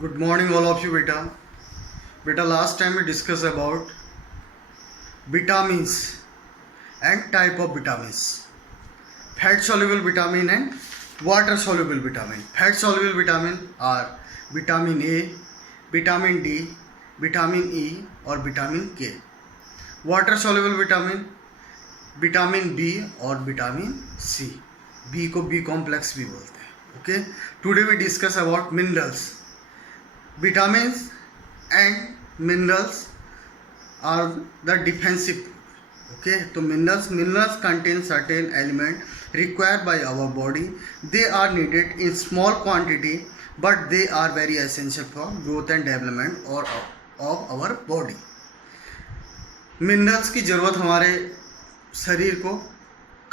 Good morning, all of you, beta. Beta, last time we discussed about vitamins and type of vitamins. Fat soluble vitamin and water soluble vitamin. Fat soluble vitamin are vitamin A, vitamin D, vitamin E और vitamin K. Water soluble vitamin vitamin B और vitamin C. B को B complex भी बोलते हैं. Okay. Today we discuss about minerals. Vitamins and minerals are the defensive. Okay, so minerals contain certain element required by our body. They are needed in small quantity, but they are very essential for growth and development or of our body. Minerals की ज़रूरत हमारे शरीर को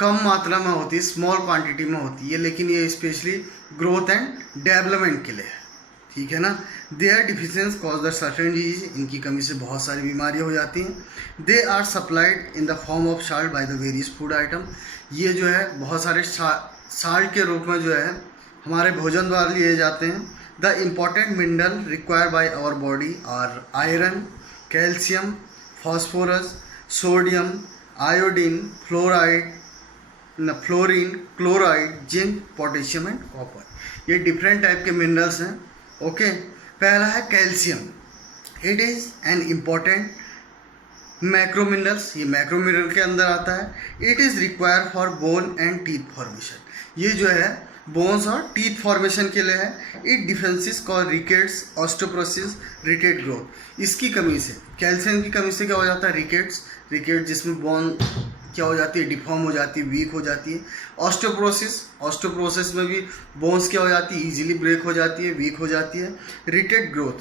कम मात्रा में होती है, small quantity में होती है, लेकिन ये स्पेशली ग्रोथ एंड डेवलपमेंट के लिए है. ठीक है ना. Their deficiencies cause the certain disease. इनकी कमी से बहुत सारी बीमारियां हो जाती हैं. They are supplied in the form of salt by the various food item. ये जो है बहुत सारे साल्ट के रूप में जो है हमारे भोजन द्वारा लिए जाते हैं. The important mineral required by our body are iron, calcium, phosphorus, sodium, iodine, fluorine, chloride, zinc, potassium and copper. ये डिफरेंट टाइप के मिनरल्स हैं. ओके. पहला है calcium. It is an important macro minerals. ये मैक्रो मिनरल के अंदर आता है. It is require for bone and teeth formation. ये जो है बोन्स और टीथ फॉर्मेशन के लिए है. It deficiencies cause rickets, osteoporosis, retarded growth. इसकी कमी से, कैल्शियम की कमी से क्या हो जाता है? रिकेट जिसमें बोन क्या हो जाती है? डिफॉर्म हो जाती है, वीक हो जाती है. ऑस्टियोपोरोसिस में भी बोन्स क्या हो जाती है? इजीली ब्रेक हो जाती है, वीक हो जाती है. रिटेट ग्रोथ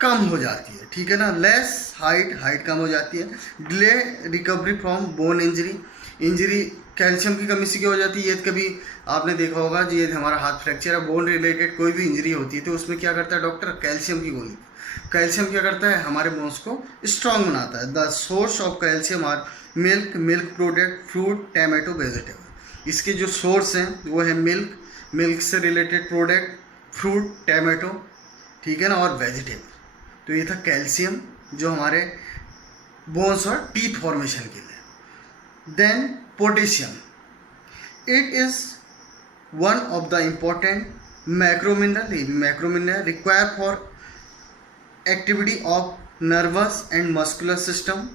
कम हो जाती है. ठीक है ना. लेस हाइट कम हो जाती है. Delay recovery from bone injury calcium की कमी से क्या हो जाती है? ये कभी आपने देखा होगा जी, ये हमारा हाथ फ्रैक्चर है, बोन रिलेटेड कोई भी इंजरी होती है तो उसमें क्या करता है डॉक्टर? कैल्शियम की गोली. कैल्शियम क्या करता है? हमारे बोन्स को स्ट्रांग बनाता है. The source of calcium are milk product, fruit, tomato, vegetable. इसके जो सोर्स हैं वो है मिल्क से रिलेटेड प्रोडक्ट, फ्रूट, टमाटो, ठीक है ना, और वेजिटेबल. तो ये था कैल्शियम जो हमारे बोन्स और टीथ फॉर्मेशन के लिए. Then potassium. It is one of the important macro mineral require for activity of nervous and muscular system.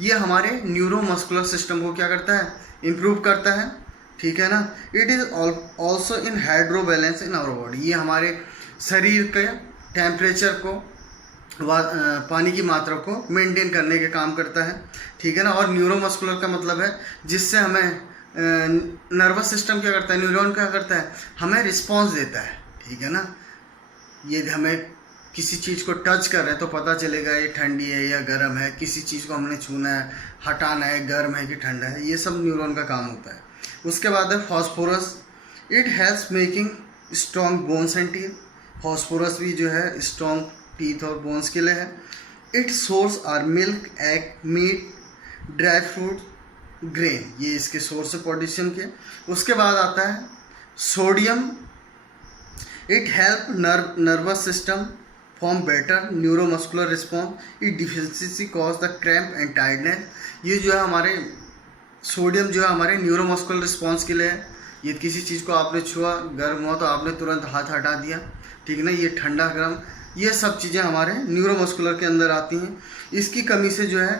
ये हमारे न्यूरोमस्कुलर सिस्टम को क्या करता है? इम्प्रूव करता है. ठीक है ना. It is also in hydro balance in our body. ये हमारे शरीर के टेम्परेचर को, पानी की मात्रा को मेंटेन करने के काम करता है. ठीक है ना. और न्यूरोमस्कुलर का मतलब है जिससे हमें नर्वस सिस्टम क्या करता है? न्यूरॉन क्या करता है? हमें रिस्पॉन्स देता है. ठीक है ना. ये हमें किसी चीज़ को टच कर रहे हैं तो पता चलेगा ये ठंडी है या गर्म है. किसी चीज़ को हमने छूना है, हटाना है, गर्म है कि ठंडा है. ये सब न्यूरॉन का काम होता है. उसके बाद है phosphorus. It helps making strong bones and teeth. Phosphorus भी जो है स्ट्रॉन्ग टीथ और बोन्स के लिए है. Its source are milk, egg, meat, dry fruit, grain. ये इसके सोर्स है पोटेशियम के. उसके बाद आता है sodium. It help nervous system form better neuromuscular response. It deficiency cause the cramp and tiredness. ये जो है हमारे सोडियम जो है हमारे न्यूरोमस्कुलर रिस्पॉन्स के लिए है. ये किसी चीज़ को आपने छुआ, गर्म हुआ तो आपने तुरंत हाथ हटा दिया. ठीक है ना. ये ठंडा गर्म, ये सब चीज़ें हमारे न्यूरोमस्कुलर के अंदर आती हैं. इसकी कमी से जो है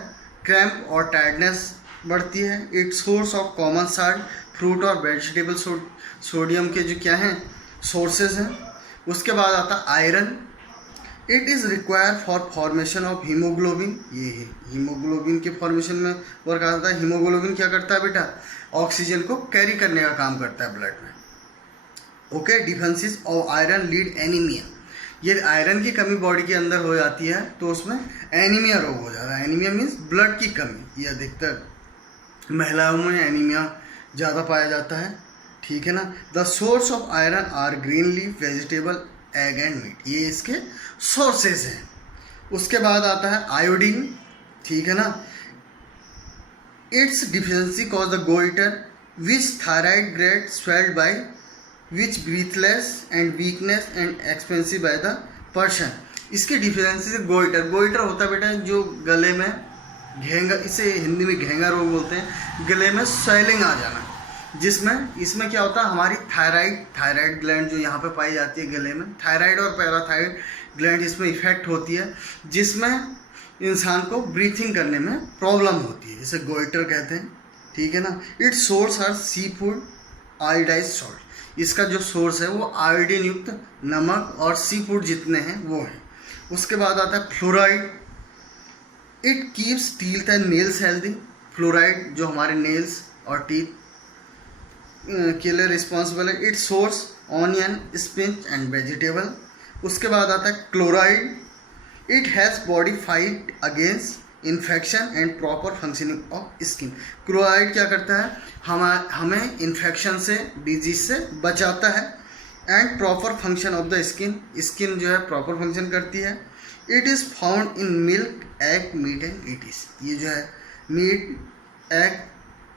क्रैम्प और टायर्डनेस बढ़ती है. It source of common salt, fruit और वेजिटेबल सोडियम के जो क्या हैं सोर्सेज हैं. उसके बाद आता iron. It is require for formation of haemoglobin. ये है हीमोग्लोबिन के फॉर्मेशन में वर्क आता है. हीमोग्लोबिन क्या करता है बेटा? ऑक्सीजन को कैरी करने का काम करता है ब्लड में. Okay. Defences of iron lead anaemia. ये आयरन की कमी बॉडी के अंदर हो जाती है तो उसमें एनीमिया रोग हो जाता है. एनीमिया मीन्स ब्लड की कमी. ये अधिकतर महिलाओं में एनीमिया ज़्यादा पाया जाता है. ठीक है ना. The source of iron are green leaf, vegetable, egg and meat. ये इसके सोर्सेज हैं. उसके बाद आता है आयोडीन. ठीक है ना. It's deficiency cause the goitre which thyroid gland swelled by which breathless and weakness and expensive by the person. इसके डिफरेंसेस गोइटर, गोइटर होता है बेटा जो गले में घेंगा, इसे हिंदी में घेंगा रोग बोलते हैं, गले में स्वेलिंग आ जाना, जिसमें इसमें क्या होता है हमारी थायराइड ग्लैंड जो यहाँ पे पाई जाती है गले में, थायराइड और पैराथायराइड ग्लैंड इसमें इफेक्ट होती है, जिसमें इंसान को ब्रीथिंग करने में प्रॉब्लम होती है, इसे गोइटर कहते हैं, ठीक है ना। Its source are sea food iodise salt, इसका जो सोर्स है वो आयोडीन युक्त नमक और सी फूड जितने हैं वो हैं। उसके बाद आता है fluoride, it keeps teeth and nails healthy, fluoride जो हमारे नेल्स और टीथ के लिए रिस्पॉन्सिबल है। Its source onion, spinach and vegetable. उसके बाद आता है chloride, it has body fight against infection and proper functioning of skin. Chloride क्या करता है, हमें इन्फेक्शन से, डिजीज से बचाता है, and proper function of the skin, skin जो है प्रॉपर फंक्शन करती है। It is found in milk, egg, meat and etc, ये जो है मीट, एग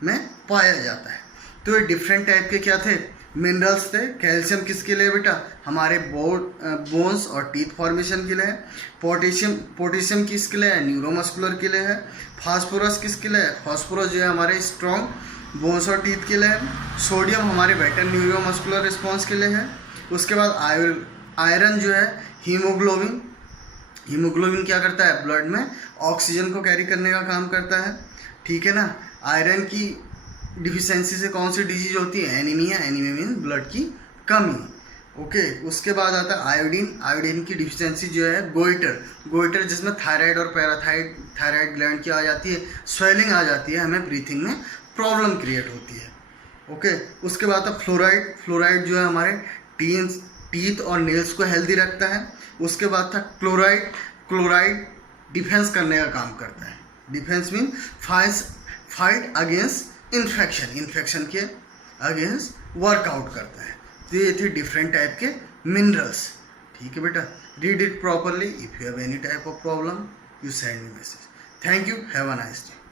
में पाया जाता है। तो ये डिफरेंट टाइप के क्या थे, मिनरल्स थे। कैल्शियम किसके लिए बेटा, हमारे बोन्स और टीथ फॉर्मेशन के लिए है। पोटेशियम किसके लिए है, न्यूरोमस्कुलर के लिए है। फास्फोरस किसके लिए है, फास्फोरस जो है हमारे स्ट्रॉन्ग बोन्स और टीथ के लिए है। सोडियम हमारे बेटर न्यूरोमस्कुलर रिस्पॉन्स के लिए है। उसके बाद आयरन जो है हीमोग्लोबिन, हीमोग्लोबिन क्या करता है, ब्लड में ऑक्सीजन को कैरी करने का काम करता है, ठीक है ना। आयरन की डिफिशेंसी से कौन सी डिजीज होती है, एनीमिया, एनीमिया मीन ब्लड की कमी, ओके। उसके बाद आता है आयोडीन, आयोडीन की डिफिशेंसी जो है गोइटर, गोइटर जिसमें थायराइड और थायराइड ग्लैंड की आ जाती है, स्वेलिंग आ जाती है, हमें ब्रीथिंग में प्रॉब्लम क्रिएट होती है, ओके। उसके बाद आता फ्लोराइड, फ्लोराइड जो है हमारे टीथ और नेल्स को हेल्दी रखता है। उसके बाद था क्लोराइड, क्लोराइड डिफेंस करने का काम करता है, defence mean fight against infection, infection के अगेंस्ट वर्कआउट करता है। तो ये थे डिफरेंट टाइप के मिनरल्स, ठीक है बेटा। Read it properly, if you have any type of problem you send me message. Thank you, have a nice day.